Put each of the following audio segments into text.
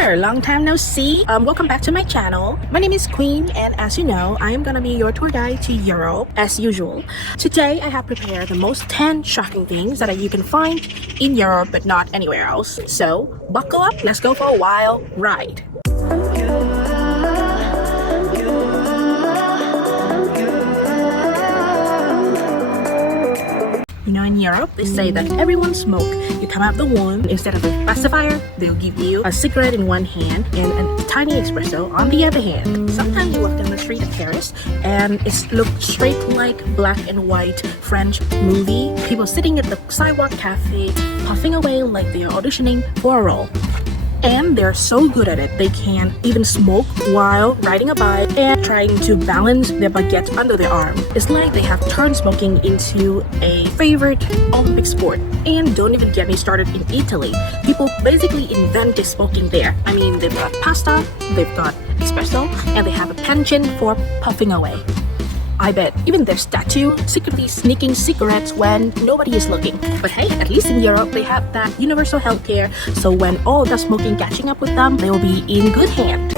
there, long time no see. Welcome back to my channel. My name is Queen, and as you know, I am gonna be your tour guide to Europe as usual. Today I have prepared the most 10 shocking things that you can find in Europe but not anywhere else. So buckle up, let's go for a wild ride. You know, in Europe, they say that everyone smoke. You come out the womb, instead of a pacifier, they'll give you a cigarette in one hand and a tiny espresso on the other hand. Sometimes you walk down the street of Paris and it looks straight like black and white French movie. People sitting at the sidewalk cafe, puffing away like they're auditioning for a role. And they're so good at it, they can even smoke while riding a bike and trying to balance their baguette under their arm. It's like they have turned smoking into a favorite Olympic sport. And don't even get me started in Italy. People basically invented smoking there. I mean, they've got pasta, they've got espresso, and they have a penchant for puffing away. I bet even their statue secretly sneaking cigarettes when nobody is looking. But hey, at least in Europe they have that universal healthcare, so when all the smoking catching up with them, they will be in good hand.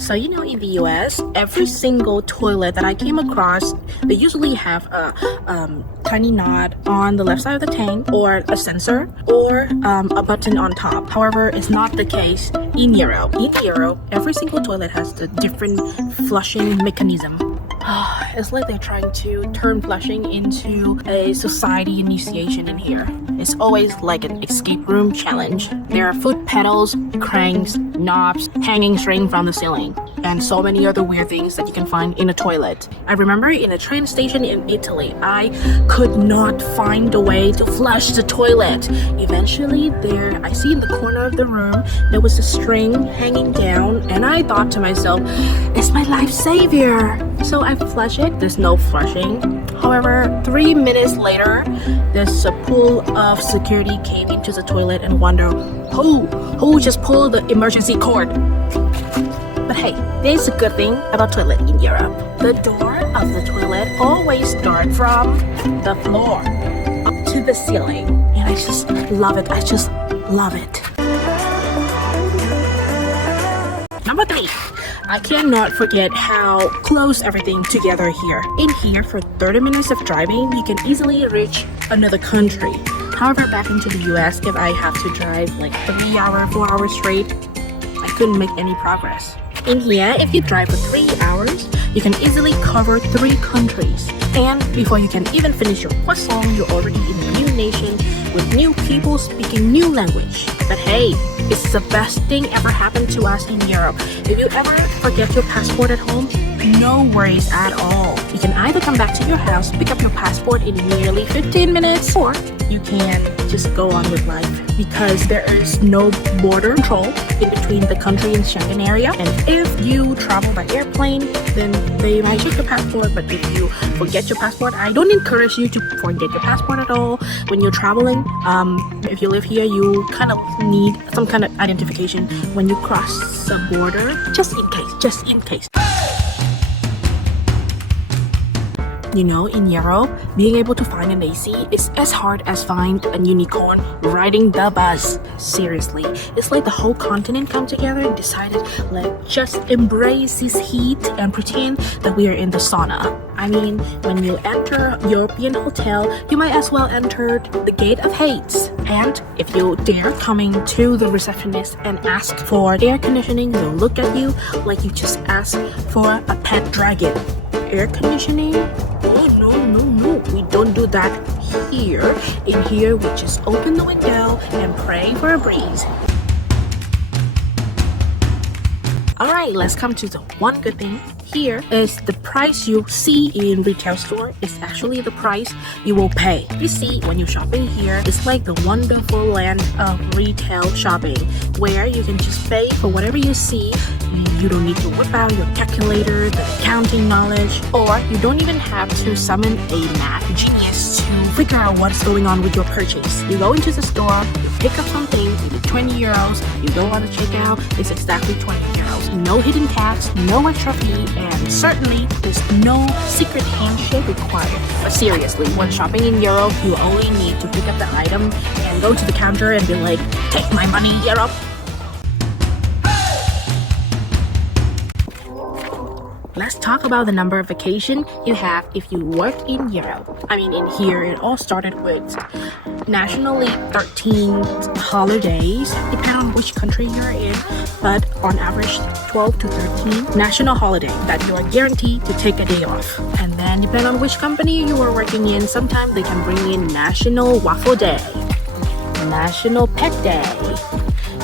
So you know, in the US, every single toilet that I came across, they usually have a tiny knob on the left side of the tank, or a sensor, or a button on top. However, it's not the case in Europe. In Europe, every single toilet has a different flushing mechanism. It's like they're trying to turn flushing into a society initiation in here. It's always like an escape room challenge. There are foot pedals, cranks, knobs, hanging string from the ceiling, and so many other weird things that you can find in a toilet. I remember in a train station in Italy, I could not find a way to flush the toilet. Eventually, there, I see in the corner of the room, there was a string hanging down, and I thought to myself, it's my life savior. So I flush it, there's no flushing. However, 3 minutes later, there's a pool of security came into the toilet and wonder who just pulled the emergency cord. But hey, there's a good thing about toilet in Europe. The door of the toilet always starts from the floor up to the ceiling. And I just love it. I just love it. Number 3. I cannot forget how close everything together here. In here, for 30 minutes of driving, you can easily reach another country. However, back into the US, if I have to drive like 3 hours, 4 hours straight, I couldn't make any progress. In here, if you drive for 3 hours, you can easily cover 3 countries. And before you can even finish your croissant, you're already in a new nation with new people speaking new language. But hey, it's the best thing ever happened to us in Europe. If you ever forget your passport at home, no worries at all. You can either come back to your house, pick up your passport in nearly 15 minutes, or you can just go on with life, because there is no border control in between the country and Schengen area. And if you travel by airplane, then they might check your passport. But if you forget your passport, I don't encourage you to forget your passport at all when you're traveling. If you live here, you kind of need some kind of identification when you cross the border, just in case. You know, in Europe, being able to find an AC is as hard as find a unicorn riding the bus. Seriously, it's like the whole continent come together and decided, let's just embrace this heat and pretend that we are in the sauna. I mean, when you enter a European hotel, you might as well enter the gate of Hades. And if you dare coming to the receptionist and ask for air conditioning, they'll look at you like you just asked for a pet dragon. Air conditioning? Oh, no, we don't do that here. In here, we just open the window and pray for a breeze. Alright, let's come to the one good thing. Here is the price you see in retail store is actually the price you will pay. You see, when you're shopping here, it's like the wonderful land of retail shopping, where you can just pay for whatever you see. You don't need to whip out your calculator, the accounting knowledge, or you don't even have to summon a math genius to figure out what's going on with your purchase. You go into the store, you pick up something, maybe 20 euros, you go on the checkout, it's exactly 20 euros. No hidden tax, no extra fee, and certainly there's no secret handshake required. But seriously, when shopping in Europe, you only need to pick up the item and go to the counter and be like, take my money, Europe. Let's talk about the number of vacation you have if you work in Europe. I mean, in here, it all started with nationally 13 holidays, depending on which country you're in, but on average 12 to 13 national holiday that you are guaranteed to take a day off. And then depending on which company you are working in, sometimes they can bring in National Waffle Day, National Pet Day,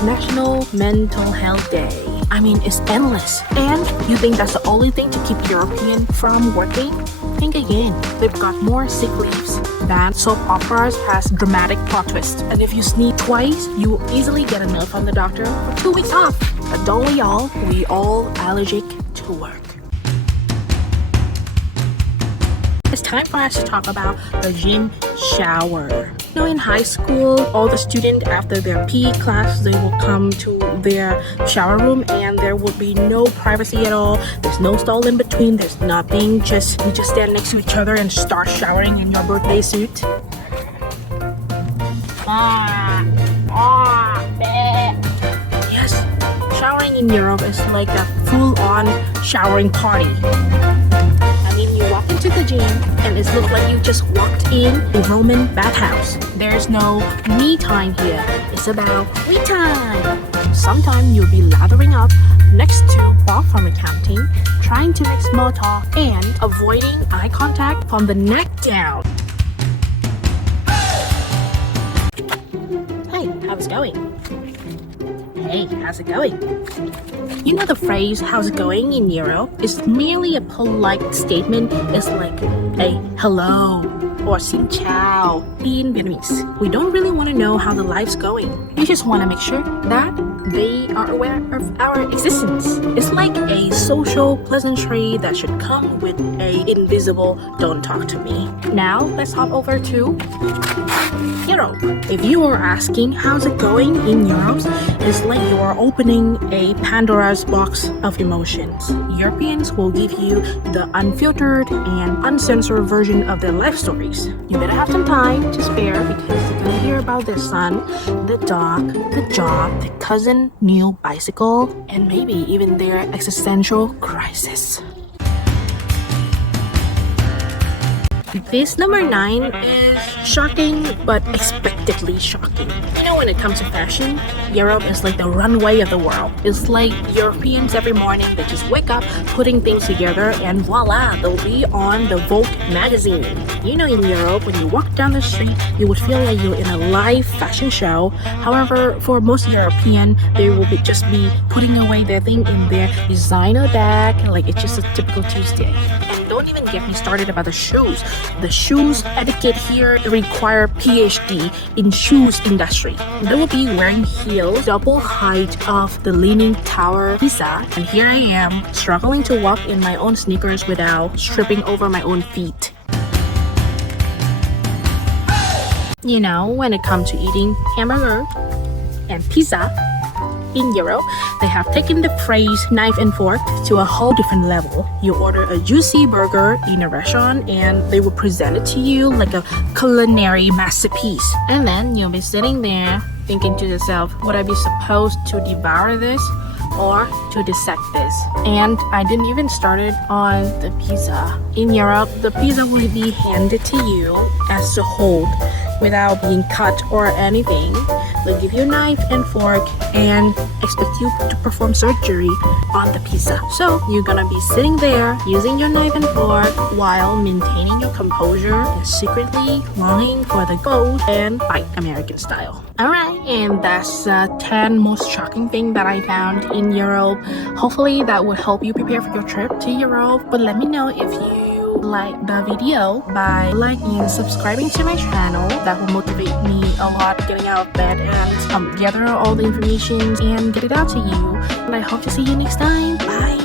National Mental Health Day. I mean, it's endless. And you think that's the only thing to keep European from working? Think again. They've got more sick leaves than soap operas has dramatic plot twists. And if you sneeze twice, you will easily get a note from the doctor for 2 weeks off. But don't we all? We all allergic to work. It's time for us to talk about the gym shower. You know, in high school, all the students after their PE class, they will come to their shower room and there would be no privacy at all. There's no stall in between. There's nothing. You just stand next to each other and start showering in your birthday suit. Yes, showering in Europe is like a full-on showering party. You walk into the gym and it looks like you just walked in a Roman bathhouse. There's no me time here. It's about we time. Sometimes you'll be lathering up next to while from accounting, trying to make small talk and avoiding eye contact from the neck down. Hey, how's it going? Hey, how's it going? You know the phrase, how's it going in Europe? Is merely a polite statement. It's like a hello or xin chào in Vietnamese. We don't really want to know how the life's going. We just want to make sure that they are aware of our existence. It's like a social pleasantry that should come with a invisible don't talk to me. Now, let's hop over to Europe. If you are asking how's it going in Europe, it's like you are opening a Pandora's box of emotions. Europeans will give you the unfiltered and uncensored version of their life stories. You better have some time to spare because you're gonna hear about their son, the dog, the job, the cousin, new bicycle, and maybe even their existential crisis. This number 9 is shocking but expectedly shocking. You know, when it comes to fashion, Europe is like the runway of the world. It's like Europeans every morning, they just wake up putting things together and voila, they'll be on the Vogue magazine. You know, in Europe, when you walk down the street, you would feel like you're in a live fashion show. However, for most European, they will just be putting away their thing in their designer bag, like it's just a typical Tuesday. Don't even get me started about the shoes. The shoes etiquette here require PhD in shoes industry. They will be wearing heels, double height of the Leaning Tower Pisa, and here I am struggling to walk in my own sneakers without tripping over my own feet. You know, when it comes to eating hamburger and pizza, in Europe, they have taken the phrase knife and fork to a whole different level. You order a juicy burger in a restaurant and they will present it to you like a culinary masterpiece. And then you'll be sitting there thinking to yourself, would I be supposed to devour this or to dissect this? And I didn't even start it on the pizza. In Europe, the pizza will be handed to you as a whole without being cut or anything. They'll give you a knife and fork and expect you to perform surgery on the pizza. So you're gonna be sitting there using your knife and fork while maintaining your composure and secretly longing for the goat and bite American style. Alright, and that's 10 most shocking thing that I found in Europe. Hopefully that would help you prepare for your trip to Europe. But let me know if you like the video by liking and subscribing to my channel. That will motivate me a lot getting out of bed and gather all the information and get it out to you. And I hope to see you next time. Bye!